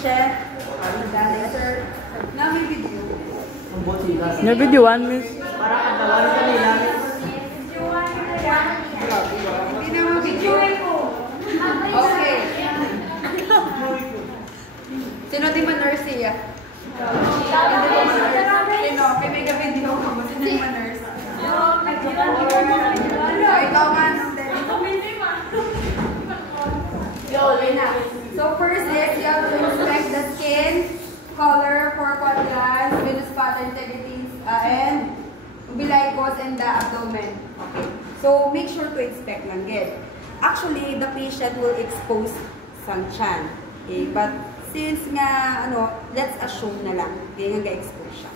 patient. Sir. Na may video. May video 1 miss. Para katawarin ka nila. Hindi na mo video. Okay. Sino di man nurse siya? Sino? May video ko mo. Sino di man nurse? Ikaw man. So first is you have to inspect the skin, color, four quadrants, venous pattern, integrity, and umbilicus and the abdomen. Okay. So make sure to inspect lang again. Actually, the patient will expose sang chan. Okay, but since nga let's assume na lang, okay, nga ga-expose siya.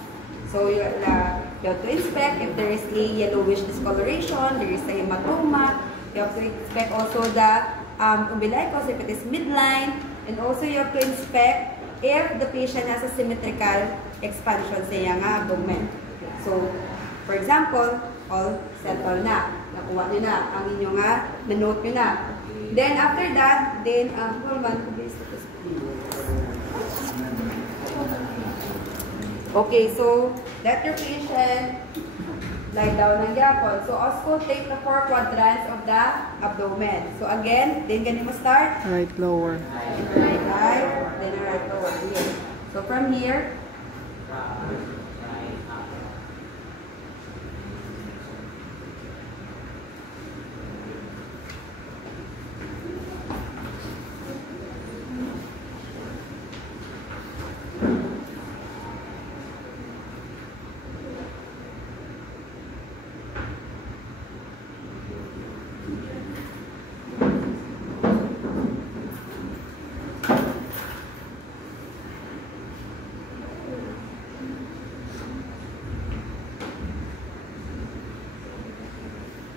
So you have to inspect if there is a yellowish discoloration, there is a hematoma. You have to inspect also the umbilicus if it is midline, and also you have to inspect if the patient has a symmetrical expansion sa iyang abdomen. So, for example, all settle na. Nakuha nyo na. Ang inyo nga, na-note nyo na. Then, after that, then, okay, so, let your patient lie down ng yapon. So, auscultate the four quadrants of the abdomen. So, again, then ganun mo start? Right lower. Right eye, then right lower. Here. So, from here,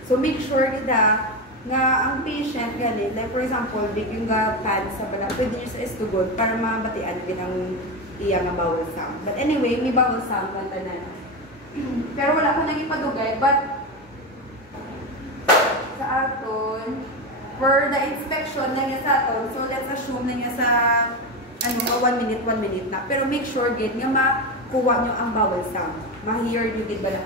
so make sure kita nga ang patient galit, like for example, big yung pad sa bala, pwede nyo sa estugod para mabatian din ang iya nga bowel sound. But anyway, may bowel sound lang tanan. Pero wala ko nang ipadugay, but sa aton, for the inspection na niya sa aton, so let's assume na niya sa 1 minute na. Pero make sure gid nga makuha nyo ang bowel sound. Ma-hear nyo gid bala.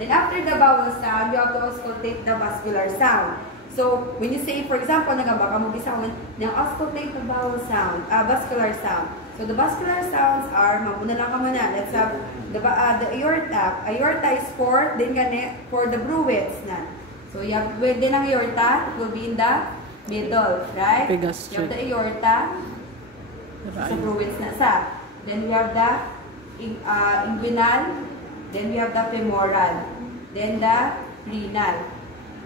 Then after the bowel sound, you have to auscultate the vascular sound. So, when you say, for example, nagabaka mo bisawin, now auscultate the bowel sound, vascular sound. So, the vascular sounds are, mapuna lang ka muna, let's have the aorta. Aorta is for, din gani, for the bruits na. So, you have, din ang aorta, it will be in the middle, right? You have the aorta, sa bruits na sa. Then, we have the inguinal, then we have the femoral. Then the renal.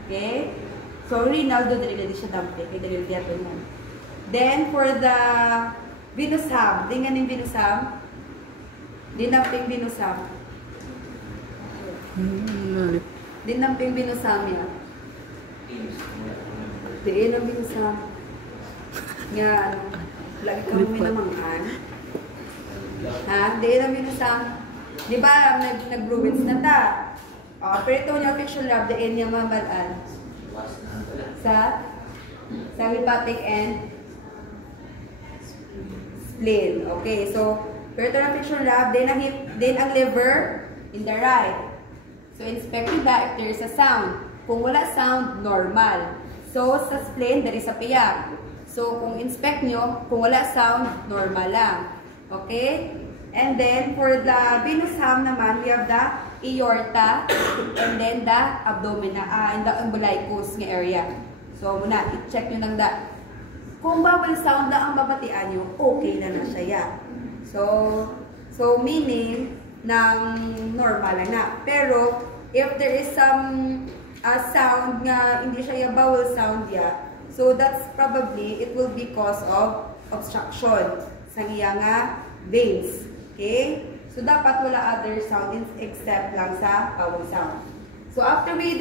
Okay? So, renal, doon dali siya dampi. Kaya dali diya yan. Then, for the venous hum. Di nga ng venous hum. Dinamping venous hum. Dinamping venous hum yan. Diin ang venous hum. Nga, lagi ka mo minamangkan. Ha? Diin ang venous hum. Di ba, nag-bruins na ta? Pero ito niya fiction lab, the niya mabalaan. Sa hepatic and spleen. Okay, so, pero ito na fiction lab, then ang liver in the right. So, inspect nyo if there is a sound. Kung wala sound, normal. So, sa spleen, there is a piyak. So, kung inspect nyo, kung wala sound, normal lang. Okay? And then, for the venous hum naman, we have the aorta, and then the abdomen, and the umbilicus nga area. So, muna, i-check nyo lang da. Kung bawal sound na ang mabatian nyo, okay na siya. So meaning, ng normal na. Pero, if there is some sound nga, hindi siya bawal sound ya, so that's probably, it will be cause of obstruction sa iya nga veins. Okay? So, dapat wala other sound except lang sa bowel sound. So, after we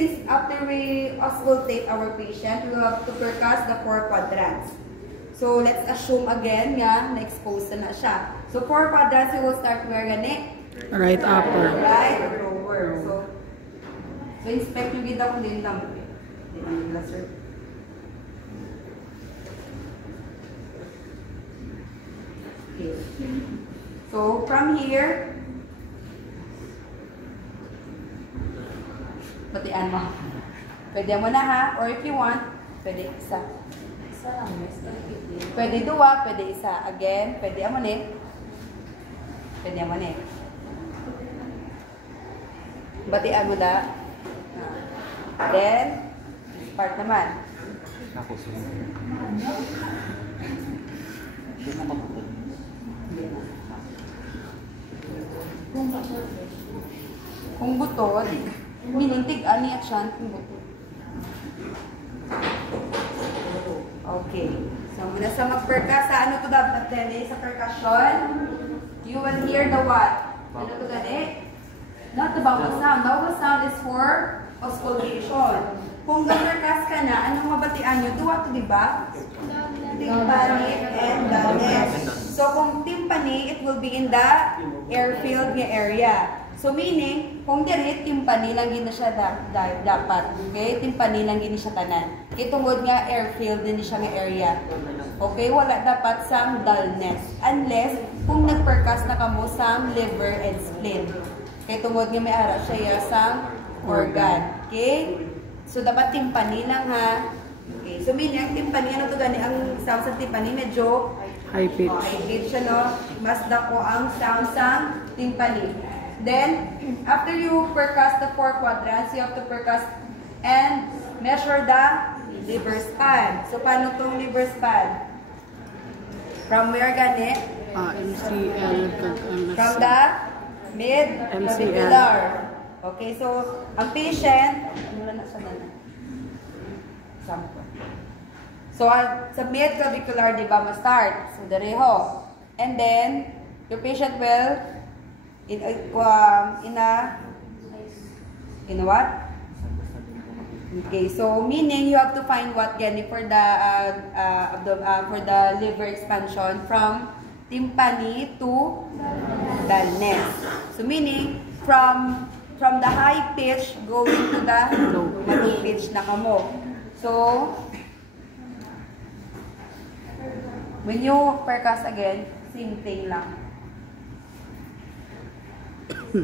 auscultate our patient, we will have to percuss the four quadrants. So, let's assume again nga, na-expose na siya. So, four quadrants, we will start where gani? Right upper. Right lower. So inspect nyo gita kung din lang. Okay. So, from here, batian mo. Pwede mo na ha, or if you want, pwede isa. Pwede dua, pwede isa. Again, pwede mo ni. Pwede mo ni. Batian mo da. Then, part naman. Kung butod, meaning tig-ani at siya kung butod. Okay. So, muna sa mag-percuss, sa ano to dapat natin sa percussion, you will hear the what? Ano to gani? Not the vowel sound. The vowel sound is for auscultation. Kung ga-percuss ka na, anong mabatian nyo? Duwa to, diba? Timpani and dullness. So, kung timpani, it will be in the airfield nga area. So, meaning, kung diri, timpani lang gina siya dapat. Okay? Timpani lang gina siya tanan. Itungod nga airfield din siya nga area. Okay? Wala dapat sang dullness. Unless, kung nag-percuss na kamo sang liver and spleen. Okay? Tungod nga may ara siya sang organ. Okay? So, dapat timpani lang ha. Okay. So, meaning, ang timpani, ano to gani? Ang sound sa timpani, medyo High pitch. high pitch siya, no? Mas dako ang sound sa timpani. Then, after you percuss the 4 quadrants, you have to percuss and measure the liver span. So, paano tong liver span? From where gani? MCL. From the mid-clavicular. Okay, so, ang patient, ano na siya na? So, sa mid-clavicular, di ba, ma-start? So, dareho. And then, your patient will, in what? Okay, so, meaning, you have to find what, gani, for the liver expansion from timpani to dullness. So, meaning, from the high pitch going to the low pitch na kamo. So, when you percuss again, same thing lang. So,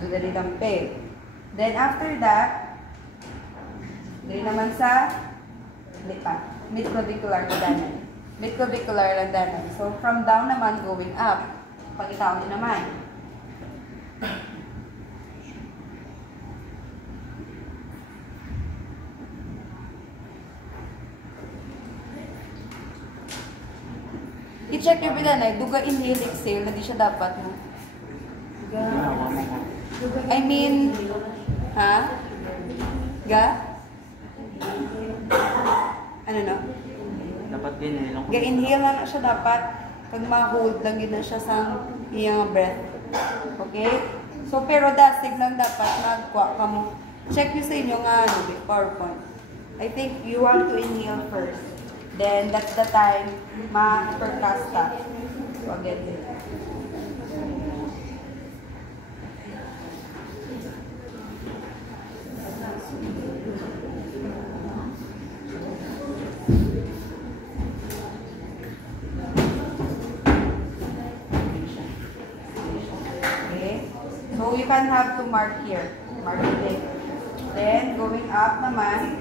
dali dampe. Then, after that, dali naman sa mid-clavicular landanan. Mid-clavicular landanan. So, from down naman going up. Pag-itaw din naman. I-check yung bilanay. Duga inhale, exhale. Hindi siya dapat, no? I mean, ha? Ga? Ano no? Dapat din eh. Ga-inhale lang siya dapat. Pag ma-hold lang gina siya sa iyang breath. Okay? So, pero dasig lang dapat magkuha ka mo. Check nyo sa inyo nga, PowerPoint. I think you have to inhale first. Then, that's the time ma-percuss ka. So, again. So, you can have to mark here. Mark it. Then, going up naman.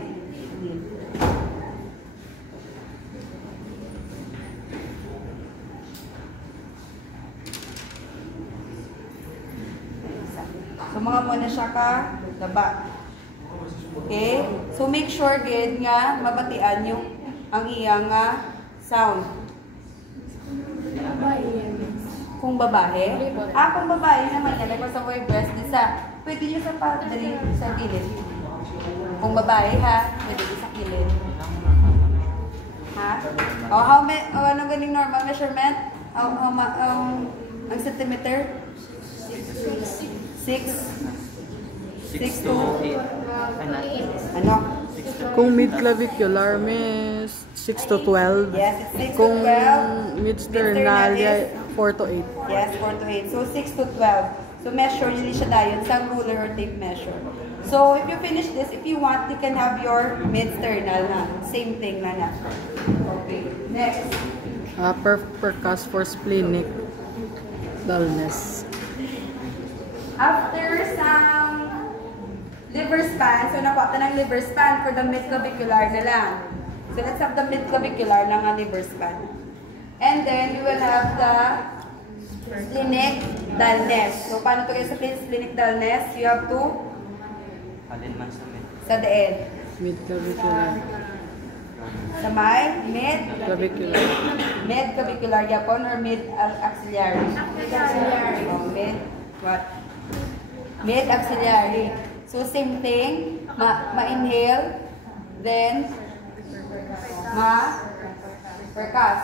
So, mga muna siya ka daba. Okay? So, make sure gid nga mabatian yung ang iyang sound. Kung babae? Kung babae naman yan, like sa word breast, pwede nyo sa padre sa gilid. Kung babae ha, pwede nyo sa gilid. Ha? Anong galing normal measurement? Ang centimeter? 6 to 8. Ano? Kung mid-clavicular, may 6 to 12. Yes, it's 6 to Kung 12. mid-sternalia, 4 to 8. Yes, 4 to 8. So, 6 to 12. So, measure nyo siya dayon sa ruler or tape measure. So, if you finish this, if you want, you can have your mid-sternal na. Same thing na na. Okay. Next. Percuss for splenic dullness. After some liver span, so nakuha ng liver span for the mid-clavicular na lang. So, let's have the mid-clavicular lang ang liver span. And then, we will have the splenic dullness. So, paano ito kayo sa splenic dullness? You have to Alin man sa mid. sa dead. Mid-clavicular. Sa may mid Clavicular. clavicular yapon or mid axillary. Axillary. Oh, mid what? Mid axillary. So same thing, ma-inhale, then percuss.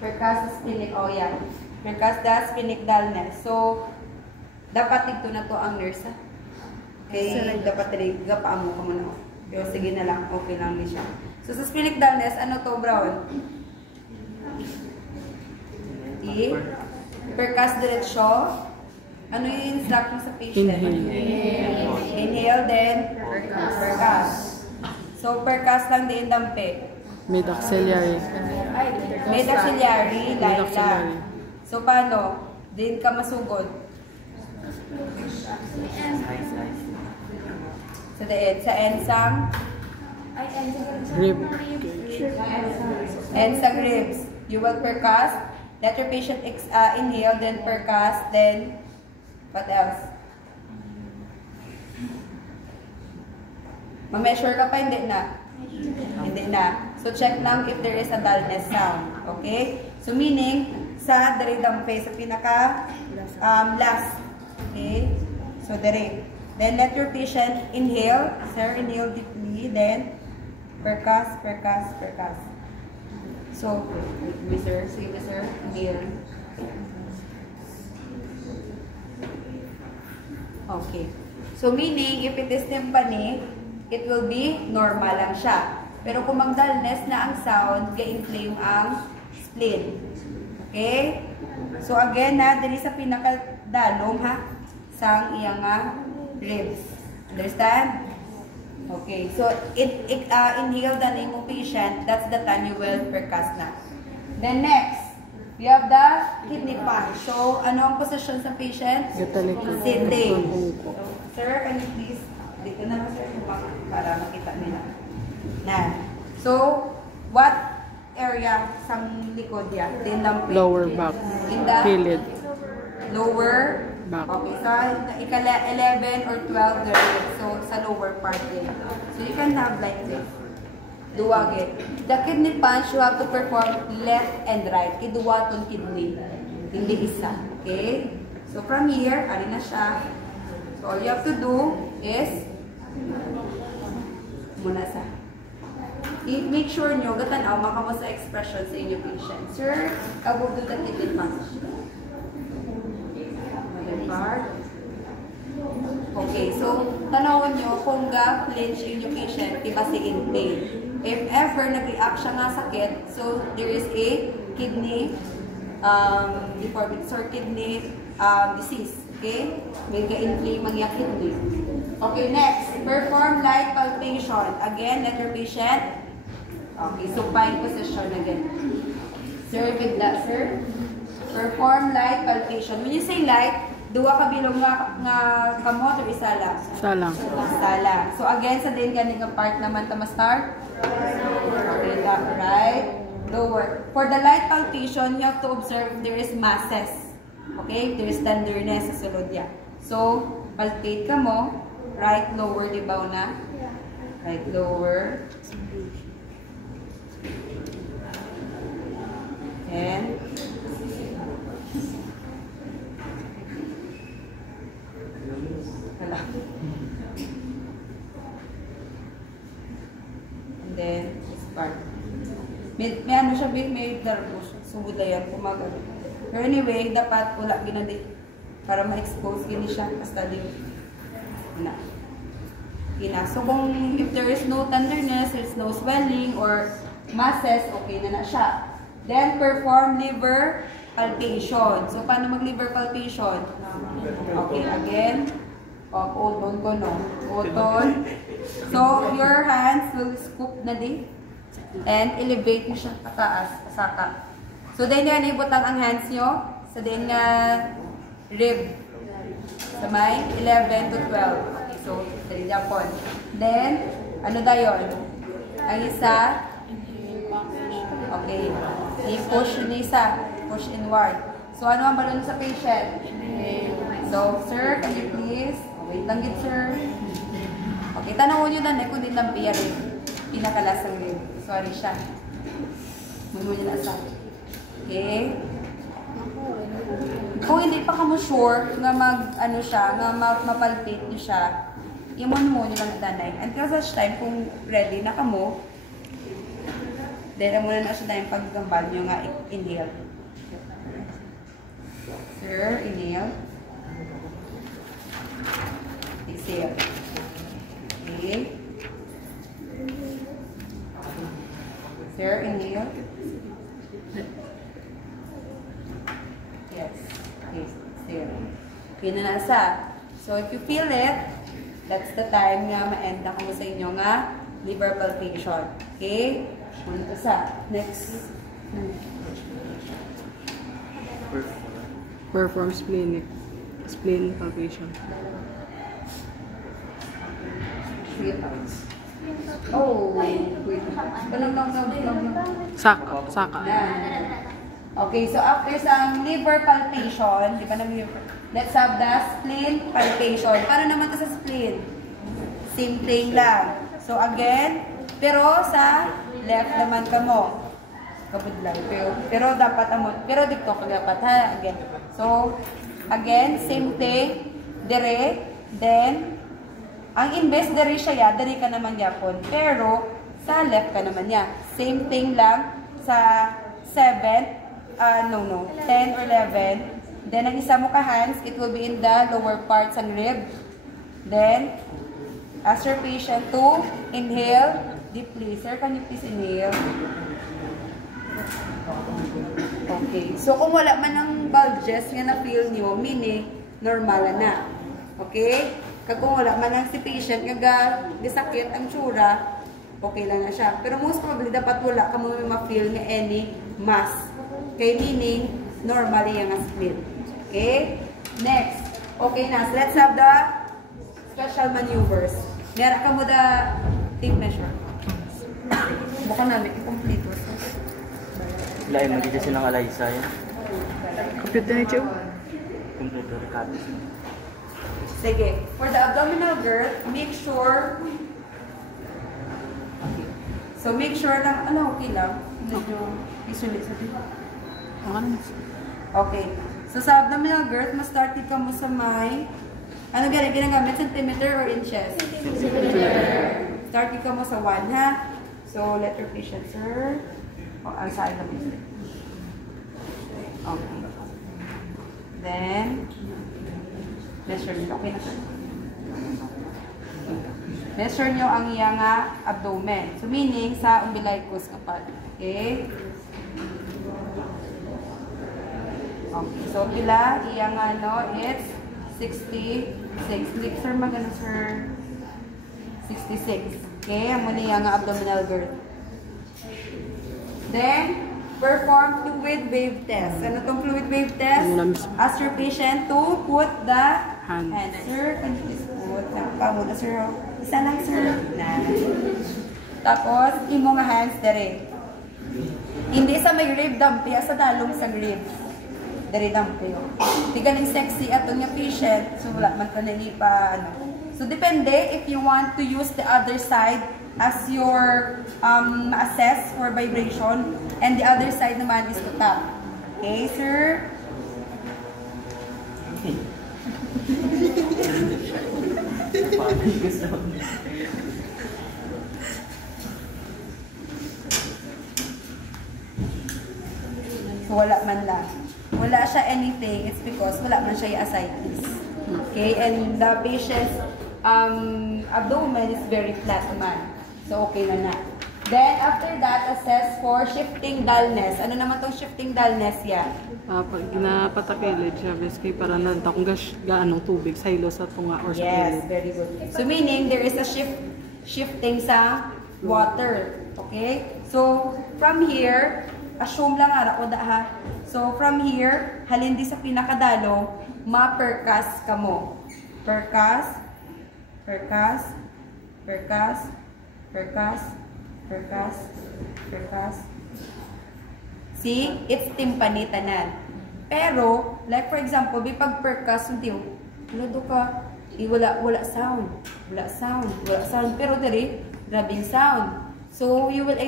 Percuss the splenic, oh yeah. Percuss the splenic dullness. So dapat dito na to ang nurse. Okay, dapat rin gapaan mo ka muna. Pero sige na lang, okay lang din siya. So, sa splenic dullness, ano to, Brown? Percuss diretsyo. Ano yung instruction sa patient? Inhale. Inhale, then percuss. So, percuss lang din dampe. Mid-axillary. Mid-axillary, line Mid-axillary. lang. So, paano? Din ka masugod. Sa dead, sa ensang Rib. ensang ribs. You will percuss. Let your patient inhale, then percuss, then what else? Ma-measure ka pa, hindi na. Hindi na. So check lang if there is a dullness sound. Okay? So meaning, sa daridampe, sa pinaka last. Okay? So dire. Then let your patient inhale. Sir, inhale deeply. Then percuss, percuss, percuss. So, sir, sige sir, inhale. Okay. So meaning, if it is tympanic, it will be normal lang siya. Pero kung mag-dullness na ang sound, ga-inflame ang spleen. Okay? So again na, dili sa pinakadalong ha, sang iyang ribs. Understand? Okay. So inhale the name of patient. That's the time you will percuss na. Then next, we have the kidney punch. So ano ang position sa patient? Sitting. Sir, can you please dito na sir para makita nila. Na. So what area sa likod yan? Lower back. In the Kilid. lower Back. Okay, sa 11 or 12 the rib. So sa lower part din. So you can have like this. Duwag. The kidney punch, you have to perform left and right. Kiduwaton kidney. Hindi isa. Okay? So from here, alin na siya. So all you have to do is muna sa. Make sure nyo, gatanaw, makamo sa expression sa inyong patient. Sir, above the kidney punch. Part. Okay, so tanawin nyo kung ga-flinch yung patient, iba si in pain. If ever nag-react siya nga sakit, so there is a kidney deformity or kidney disease. Okay? May ga-inflame ang yung kidney. Okay, next. Perform light palpation. Again, let your patient. Okay, so fine position again. Sir, with that, sir. Perform light palpation. When you say light, duwa ka bilong nga kamot or isa lang? Isa lang. Isa lang. So again, sa din ganing part naman ta ma-start. Okay, left, right, lower. For the light palpation, you have to observe if there is masses. Okay? There is tenderness sa sulod niya. So, palpate ka mo. Right, lower, di ba na? Right, lower. And then, this part. May ano siya, may darbush. Sugod na yan, kumagano. Pero anyway, dapat wala ginadi para ma-expose gini siya. Basta din. Na. So, kung if there is no tenderness, there's no swelling or masses, okay na na siya. Then, perform liver palpation. So, paano mag-liver palpation? Okay, again. Hold on ko, no? Hold on. So, your hands will scoop na din. And elevate mo siya pataas, pasaka. So, then nga, ibutang ang hands nyo. So, then nga, rib. Sa may 11 to 12. Okay, so, dali Japon. Then, ano dayon? Ang isa, okay, i-push yun isa. Push inward. So, ano ang balon sa patient? So, sir, can you please? Wait lang git, sir. Okay, tanong nyo na kung din lang piya rin. Pinakalasang rin. Sorry siya. Muna nyo na sa. Okay. Kung hindi pa ka mo sure nga ano siya, nga mapalpate nyo siya, imon mo nyo lang danay. Until such time, kung ready na ka mo, dera muna na siya tayong paggambal nyo nga inhale. Sir, inhale. Exhale. Okay. Sir, inhale. Yes. Okay, exhale. Okay na nasa. So, if you feel it, that's the time nga ma-end na kamo sa inyo nga liver palpation. Okay? Muna to sa. Next. Perform spleen palpation. Oh, wait. Lang. Saka. Okay, so after sa liver palpation, di ba let's have the spleen palpation. Paano naman ito sa spleen? Same thing lang. So again, pero sa left naman ka mo. Kapag lang. Pero dapat pero dito ka dapat ha. Again. So, again, same thing. Dire. Then, ang imbes dire siya ya, dire ka naman yapon. Pero, sa left ka naman ya. Same thing lang sa 7. 10 or 11. Then, ang isa mo ka hands, it will be in the lower parts ng rib. Then, ask your patient to inhale deeply. Sir, can you please inhale? Okay. So, kung wala man ng bulges nga na-feel nyo, meaning, normal na. Okay? Kung wala man ng si patient nga gasakit ang tsura, okay lang na siya. Pero most probably, dapat wala ka mo ma-feel nga any mass. Okay, meaning, normally yung split. Okay? Next. Okay na. So, let's have the special maneuvers. Meron ka mo the tape measure. Baka namin i-complete. Lain mo dito silang alaysa yan. Computer na siya. Computer copies. Sige. For the abdominal girth, make sure. So, make sure na, okay lang. Medyo isolate sa dito. Okay. So, sa abdominal girth, ma-start ka mo sa may, ano ginagamit? Centimeter or inches? Centimeter. Start ka mo sa 1, ha? So, let your patient, sir. Ang side na patient. Okay. Then, measure nyo. Okay na sir. Measure nyo ang iyang abdomen. So, meaning, sa umbilicus kapag. Okay? Okay. So, pila, iyang it's 66. Like, sir, magano, sir? 66. Okay? Ang muna iyang abdominal girth. Then, perform fluid wave test. Ano itong fluid wave test? Ask your patient to put the hand. Sir, can you please put? Muna, sir. Isa lang, sir. Tapos, imo nga hands dere. Hindi sa may rib dampi, sa dalong sa ribs. Dere dampi. Tiga ng sexy atong nga patient. So, wala man pa pa, So, depende if you want to use the other side as your assess for vibration, and the other side naman is to tap. Okay, sir? So, wala man lang. Wala siya anything, it's because wala man siya yung ascites. Okay, and the patient's abdomen is very flat naman. So, okay na na. Then, after that, assess for shifting dullness. Ano naman tong shifting dullness yan? Pag ginapatakilid siya, basically para nanta kung gaanong tubig sa hilo sa tunga or sa Yes, kilid. very good. So, meaning, there is a shifting sa water. Okay? So, from here, assume lang ara ko da ha. So, from here, halin di sa pinakadalo, ma-percuss ka mo. Percuss, percuss, percuss, percuss, percuss, percuss. See? It's timpani tanan. Pero, like for example, may pag-percuss, hindi yung, wala sound. Wala sound. Pero dali, grabing sound. So, you will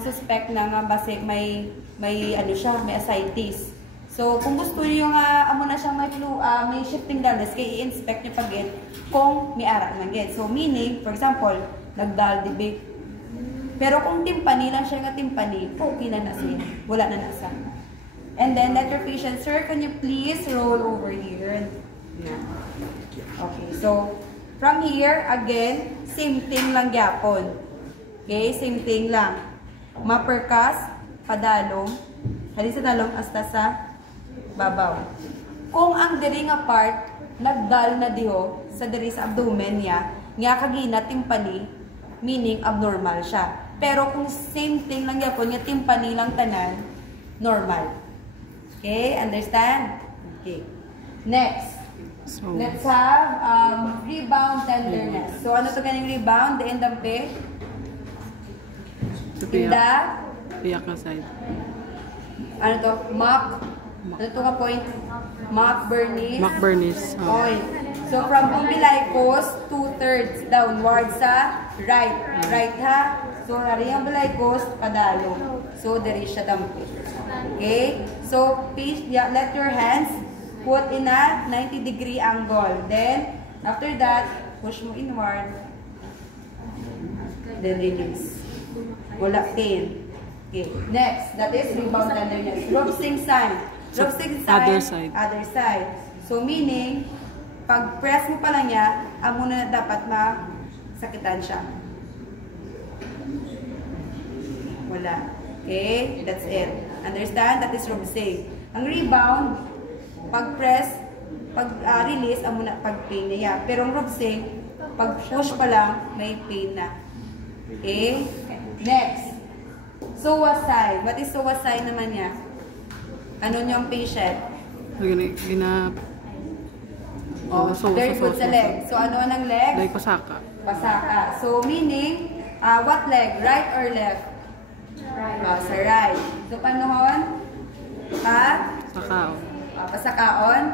suspect na nga base may ano siya, may ascites. So, kung gusto niyo nga amo na siyang may shifting dullness, kay i-inspect niyo pagin kung may ara man gid. So, meaning, for example, nagdal debate. Pero kung timpani lang siya nga timpani, okay na na siya. Wala na nasa. And then, let your patient, sir, can you please roll over here? Yeah. Okay, so, from here, again, same thing lang gyapon. Okay, same thing lang. Ma-percuss, padalong, halin sa dalong hasta sa babaw. Kung ang diri nga part, nagdal na diho sa diri sa abdomen niya, nga kagina timpani, meaning abnormal siya. Pero kung same thing lang gyapon, nga timpani lang tanan, normal. Okay, understand? Okay. Next. So, Let's have rebound tenderness. So, ano to ganing rebound? The endampe? sa In the, piyak na side. ano to? Mock. Ano to ka point? Mock Bernice. McBurney's. Point. So, from umbilicus, 2/3 downward sa right. Right ha? So, nari ang umbilicus, padalo. So, there is siya dampi. Okay? So, please, let your hands put in a 90-degree angle. Then, after that, push mo inward. Then, release. Wala pain. Okay. Next, that is rebound tenderness. Robsing sign. Robsing sign. Other side. Other side. So, meaning, pag press mo pala niya, amo na dapat masakitan siya. Wala. Okay? That's it. Understand? That is robsing. Ang rebound, pag press, pag release, amo na pag pain niya. Pero ang robsing, pag push pa lang, may pain na. Okay? Next. Psoas sign. What is psoas sign naman niya? Ano niyo ang patient? Oh, very good sa leg. So, ano ang leg? Leg pasaka. Pasaka. So, meaning, what leg? Right or left? Sa right. So, panuhon? Sakao. Pasakaon?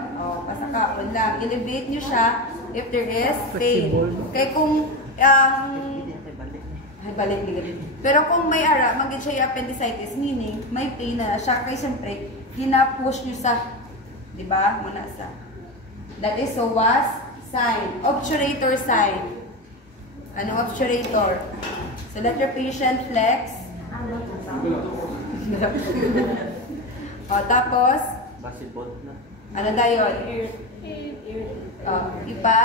Pasakaon lang. Elevate nyo siya if there is pain. Kaya kung, balik. Pero kung may ara, magiging siya yung appendicitis, meaning, may pain na siya. Kaya siyempre, hina-push nyo sa, di ba? Muna sa. That is psoas sign. Obturator sign. Ano obturator? So, let your patient flex. Tapos, ano na yun? Ipa,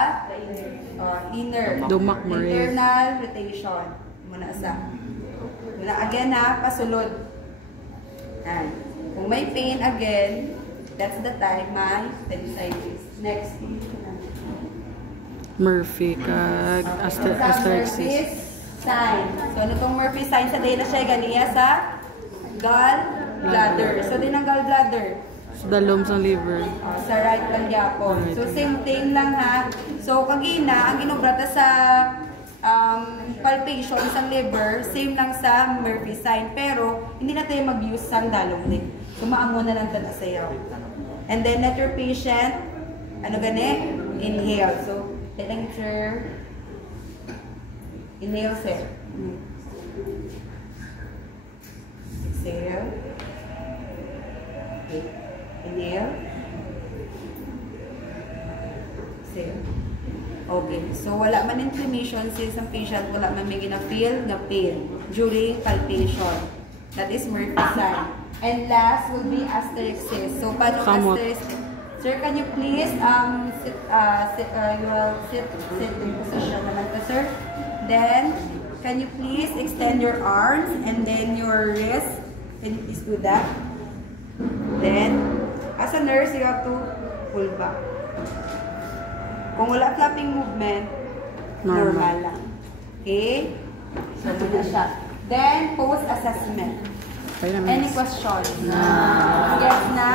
inner. Dumak mo rin. Internal rotation. Muna sa. Muna again ha, pasulod. Yan. Kung may pain again, that's the time may appendicitis. Next. Murphy kag asterixis. Sign. So, ano itong Murphy sign sa day na siya ganiya sa gallbladder. So, din ang gallbladder. Sa dalom sa liver. Sa right lang yapon. So, same thing lang ha. So, kagina, ang ginubrata sa palpation sa liver, same lang sa Murphy sign. Pero, hindi na tayo mag-use sa dalong din. So, maamo na lang tanda sa'yo. And then, let your patient, ano gani? Inhale. So, lang sir. Inhale, sir. Exhale. Okay. Inhale. Exhale. Okay. So, wala man inflammation since ang patient wala man may gina-feel na pain during palpation. That is Murphy sign. And last will be asterixis. So, paano asterixis? Sir, can you please sit in position naman to, sir? then, can you please extend your arms and then your wrist? Can you please do that? Then, as a nurse, you have to pull back. Kung wala flapping movement, normal lang. Okay? So, ito na siya. Then, post assessment. Any question? Yes na?